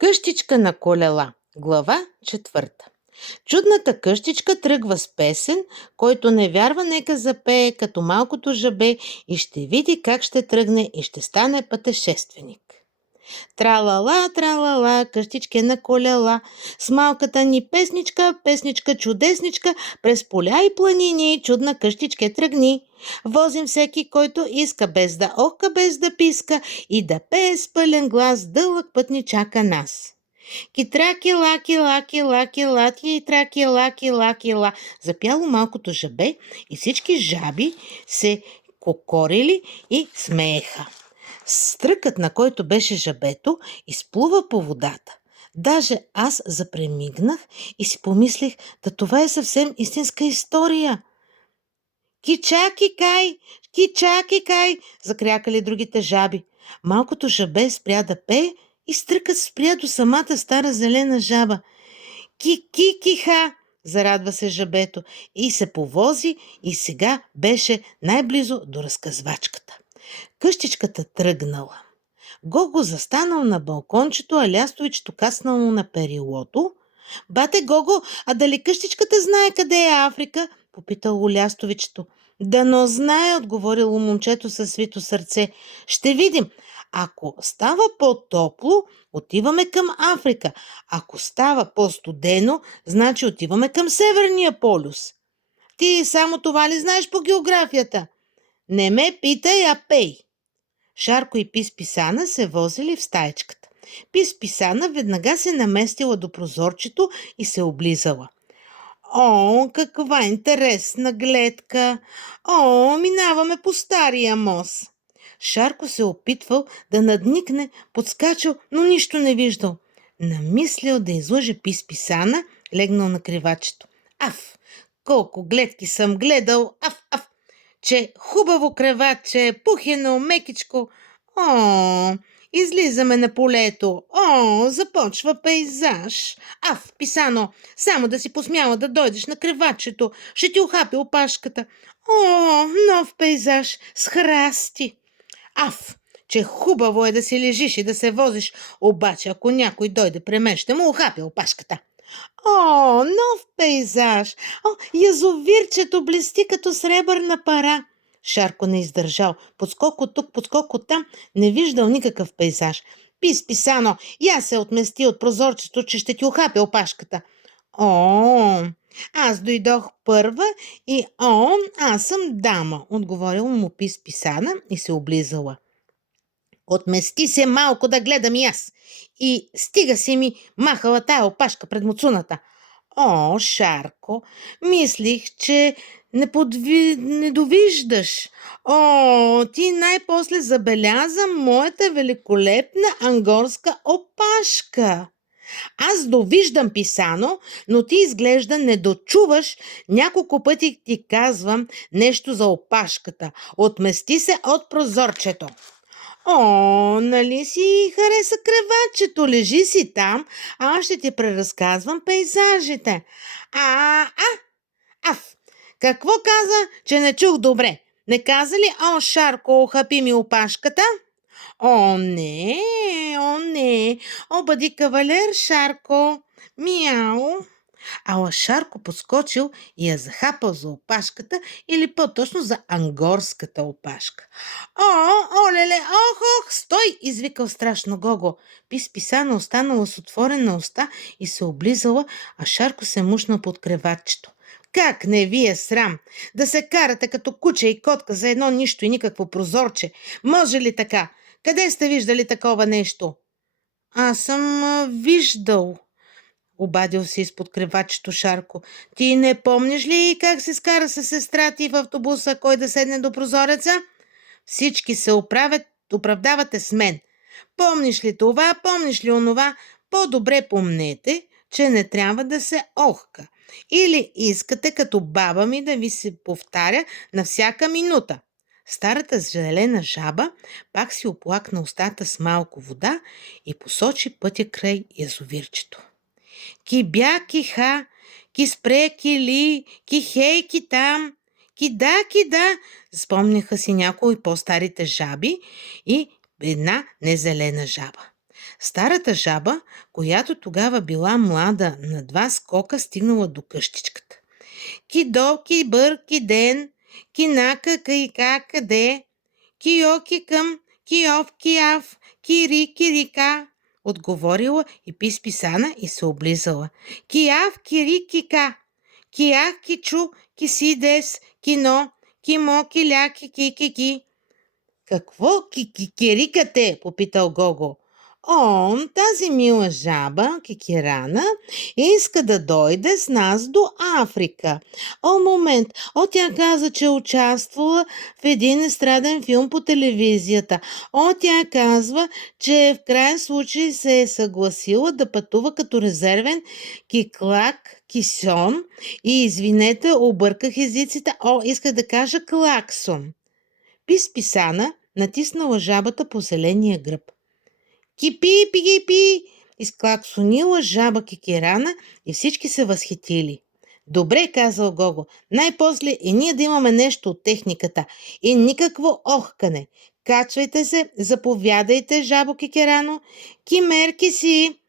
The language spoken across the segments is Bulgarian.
Къщичка на колела. Глава 4. Чудната къщичка тръгва с песен, който не вярва, нека запее като малкото жабе и ще види как ще тръгне и ще стане пътешественик. Тралала, тралала, къщичке на колела, с малката ни песничка, песничка чудесничка, през поля и планини, чудна къщичке тръгни. Возим всеки, който иска, без да охка, без да писка и да пее с пълен глас, дълъг път ни чака нас. Китраки, лаки, лаки, лаки, лаки, траки, лаки, лаки, ла. Запяло малкото жабе и всички жаби се кокорили и смееха. Стръкът, на който беше жабето, изплува по водата. Даже аз запремигнах и си помислих, да това е съвсем истинска история. Кичаки кай, кичаки кай, закрякали другите жаби. Малкото жабе спря да пее и стръкът спря до самата стара зелена жаба. Ки-ки-ки-ха, зарадва се жабето и се повози и сега беше най-близо до разказвачката. Къщичката тръгнала. Гого застанал на балкончето, а лястовичето каснало на перилото. Бате Гого, а дали къщичката знае къде е Африка? Попитало лястовичето. Дано знае, отговорило момчето със свито сърце. Ще видим. Ако става по-топло, отиваме към Африка. Ако става по-студено, значи отиваме към Северния полюс. Ти само това ли знаеш по географията? Не ме питай, а пей. Шарко и Пис-Писана се возили в стаечката. Пис-Писана веднага се наместила до прозорчето и се облизала. О, каква интересна гледка! О, минаваме по стария мост. Шарко се опитвал да надникне, подскачал, но нищо не виждал. Намислил да излъже Пис-Писана, легнал на кривачето. Аф, колко гледки съм гледал, аф, че хубаво креватче, пухено, мекичко. О, излизаме на полето. О, започва пейзаж. Аф, Писано, само да си посмяла да дойдеш на креватчето, ще ти ухапи опашката. О, нов пейзаж с храсти. Аф, че хубаво е да си лежиш и да се возиш, обаче ако някой дойде при мен, ще му ухапи опашката. О, нов пейзаж! О, язовирчето блести като сребърна пара. Шарко не издържал. Подскок от тук, подскок от там, не виждал никакъв пейзаж. Пис-Писано, я се отмести от прозорчето, че ще ти ухапя опашката. О, аз дойдох първа и аз съм дама, отговорила му Пис-Писана и се облизала. Отмести се малко да гледам и аз. И стига си ми махала тая опашка пред муцуната. О, Шарко, мислих, че не довиждаш. О, ти най-после забеляза моята великолепна ангорска опашка. Аз довиждам, Писано, но ти изглежда не дочуваш. Няколко пъти ти казвам нещо за опашката. Отмести се от прозорчето. О, нали си хареса креватчето? Лежи си там, а аз ще ти преразказвам пейзажите. Аф, какво каза, че не чух добре? Не каза ли, о, Шарко, хапи ми опашката? О, не, о, бъди кавалер, Шарко, мяу. Ала Шарко подскочил и я захапал за опашката или по-точно за ангорската опашка. Олеле, ох, стой, извикал страшно Гого. Пис-Писана останала с отворена уста и се облизала, а Шарко се мушнал под креватчето. Как не ви е срам да се карате като куче и котка за едно нищо и никакво прозорче? Може ли така? Къде сте виждали такова нещо? Аз съм виждал, обадил се изпод кревачето Шарко. Ти не помниш ли как се скара с сестра ти в автобуса, кой да седне до прозореца? Всички се оправдавате с мен. Помниш ли това, помниш ли онова? По-добре помнете, че не трябва да се охка. Или искате като баба ми да ви се повтаря на всяка минута. Старата зелена жаба пак си оплакна устата с малко вода и посочи пътя край язовирчето. Ки бя, ки ха, ки спре, ки ли, ки хей, ки там, ки да, спомняха си някои по-старите жаби и една незелена жаба. Старата жаба, която тогава била млада, на 2 скока стигнала до къщичката. Кидо, кибър, киден, кинака, кайка, къде, кио, кикъм, киов, кияв, кири, кирика, отговорила и писписана и се облизала. Кияв, кири, кика, киях, кичу, кисидес, кино, кимо, киля, ки. Какво кикерикате? Попитал Гого. О, тази мила жаба, Кикирана, иска да дойде с нас до Африка. О, момент! Тя каза, че е участвала в един естраден филм по телевизията. Тя казва, че в крайен случай се е съгласила да пътува като резервен киклак, кисон и извинете, обърках езиците. Исках да кажа клаксон. Пис-писана натиснала жабата по зеления гръб. Кипи, пигипи! Изклаксонила жаба Кикирана и всички се възхитили. Добре, казал Гого, най-после и ние да имаме нещо от техниката. И никакво охкане. Качвайте се, заповядайте, жабо Кикирано. Кимерки си!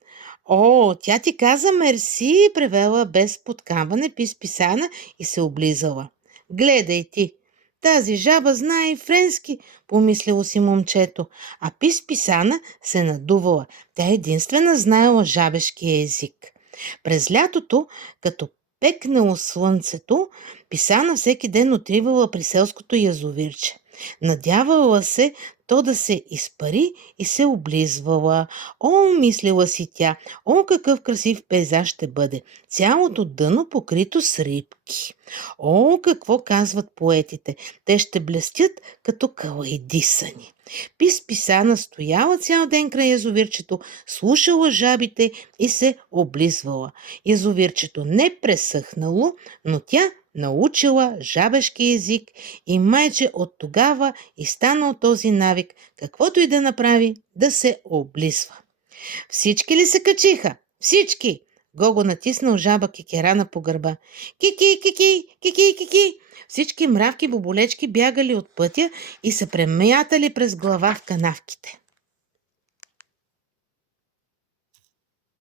Тя ти каза мерси, превела без подкамване пис-писана и се облизала. Гледай ти, тази жаба знае и френски, помислило си момчето, а пис-писана се надувала. Тя единствена знаела жабешкия език. През лятото, като пекнало слънцето, писана всеки ден отивала при селското язовирче. Надявала се то да се изпари и се облизвала. Мислила си тя, какъв красив пейзаж ще бъде. Цялото дъно покрито с рибки. Какво казват поетите. Те ще блестят като калайдисани. Пис-писана стояла цял ден край язовирчето, слушала жабите и се облизвала. Язовирчето не пресъхнало, но тя научила жабешки език и майче от тогава и станал този навик, каквото и да направи, да се облизва. Всички ли се качиха? Всички! Гого натиснал жаба Кикирана по гърба. Кики, кики, кики, кики! Всички мравки боболечки бягали от пътя и се премятали през глава в канавките.